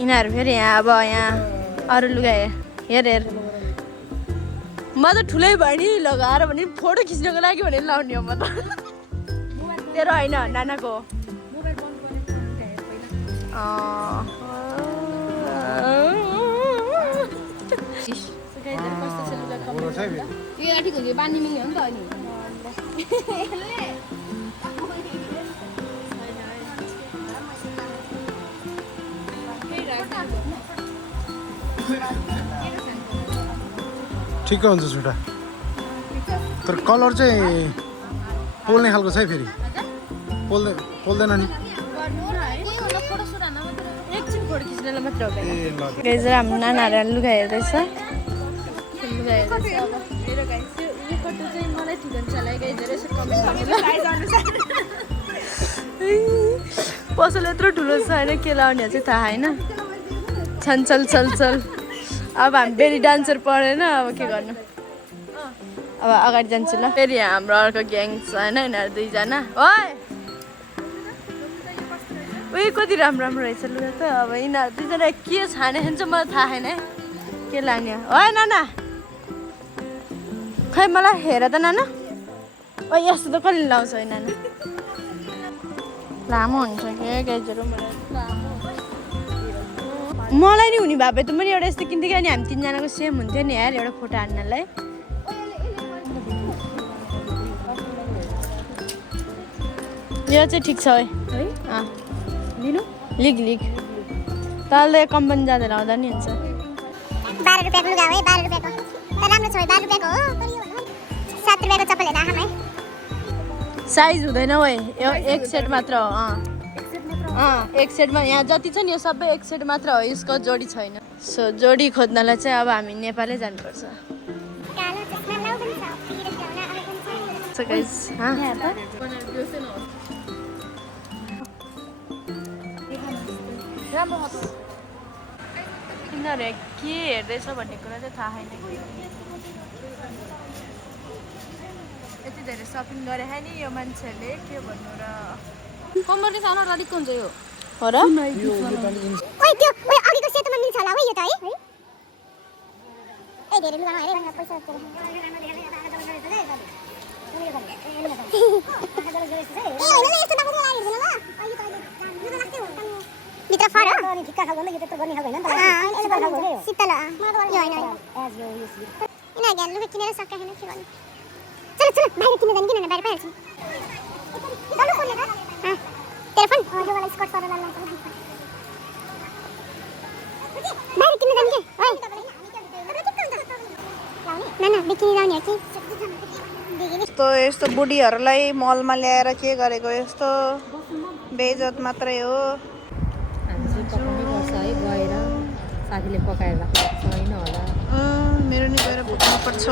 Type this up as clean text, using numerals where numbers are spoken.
यिनीहरू फेरि यहाँ अब यहाँ अरू लुगा हेर हेर म त ठुलै भयो नि लगाएर भने फोटो खिच्नको लागि भनेर लाउने हो म त तेरो होइन नानाको ठिकै हुन्छ छुट्टा तर कलर चाहिँ पोल्ने खालको छ है फेरि पोल्दैन नि एकछिन फोटो खिच्नलाई मात्र हो गाइज हाम्रो नानाहरू लुगा हेर्दैछ लुगा हेर्दैछ अब मेरो गाइज यो फोटो चाहिँ मलाई ठिक हुन्छ होला गाइज यसो कमेन्ट पसल यत्रो ठुलो छ होइन के लाउने चाहिँ थाहा होइन छन् चल अब हामी बेली डान्सर पढेन अब के गर्नु अब अगाडि जान्छु ल फेरि हाम्रो अर्को ग्याङ छ होइन यिनीहरू दुईजना उयो कति राम्रो रहेछ लुगा त अब यिनीहरू दुईजना के छाने खान्छ मलाई थाहा छैन है के लाने हो नाना खै मलाई हेर त नाना यस्तो त कसले लाउँछ है नाना लामो हुन्छ के गाइजहरू मलाई नि हुने भए त मैले एउटा यस्तो किन्थेँ कि अनि हामी तिनजनाको सेम हुन्थ्यो नि यार एउटा फोटो हान्नलाई यो चाहिँ ठिक छ है लिनु लिग तल कम्पनी जाँदा लाउँदा नि हुन्छ 12 रुपियाँको लुगा हो है 12 रुपियाँको तर राम्रो छ 12 रुपियाँको हो 7 रुपियाँको चप्पल हेर्दा आमा है साइज हुँदैन है यो एक सेट मात्र हो एक सेटमा यहाँ जति छ नि यो सबै एक सेट मात्र हो यसको जोडी छैन सो जोडी खोज्नलाई चाहिँ अब हामी नेपालै जानुपर्छ यिनीहरू के हेर्दैछ भन्ने कुरा चाहिँ थाहा छैन यति धेरै सपिङ गरे नि यो मान्छेहरूले के भन्नु र कम्मरले सानो अलिक हुन्छ यो हो र ओइ त्यो अघिको सेतोमा मिल्छ होला है यो त है ए धेरै लुगा हेरे पैसा भित्र फर अनि ठिक्का खालको यो त्यस्तो गर्ने खालको हैन त शीतल यो हैन इना ज्ञान लुगा किनेर सक्का हैन के गर्नु चल बाहिर किन्न जाने किन बाहिर पाइहाल्छु चलो फोन लिएर तेरो फोन जो वाला स्कर्ट सर लाल बाहिर किन्न जाने के ओइ नाना बिकिनी जाउने हो कि यस्तो बुढीहरूलाई मलमा ल्याएर के गरेको यस्तो बेइज्जत मात्रै हो पकाउनै पर्छ है गएर साथीले पकाएर राख्छ हैन होला मेरो नि गएर भुक्नु पर्छ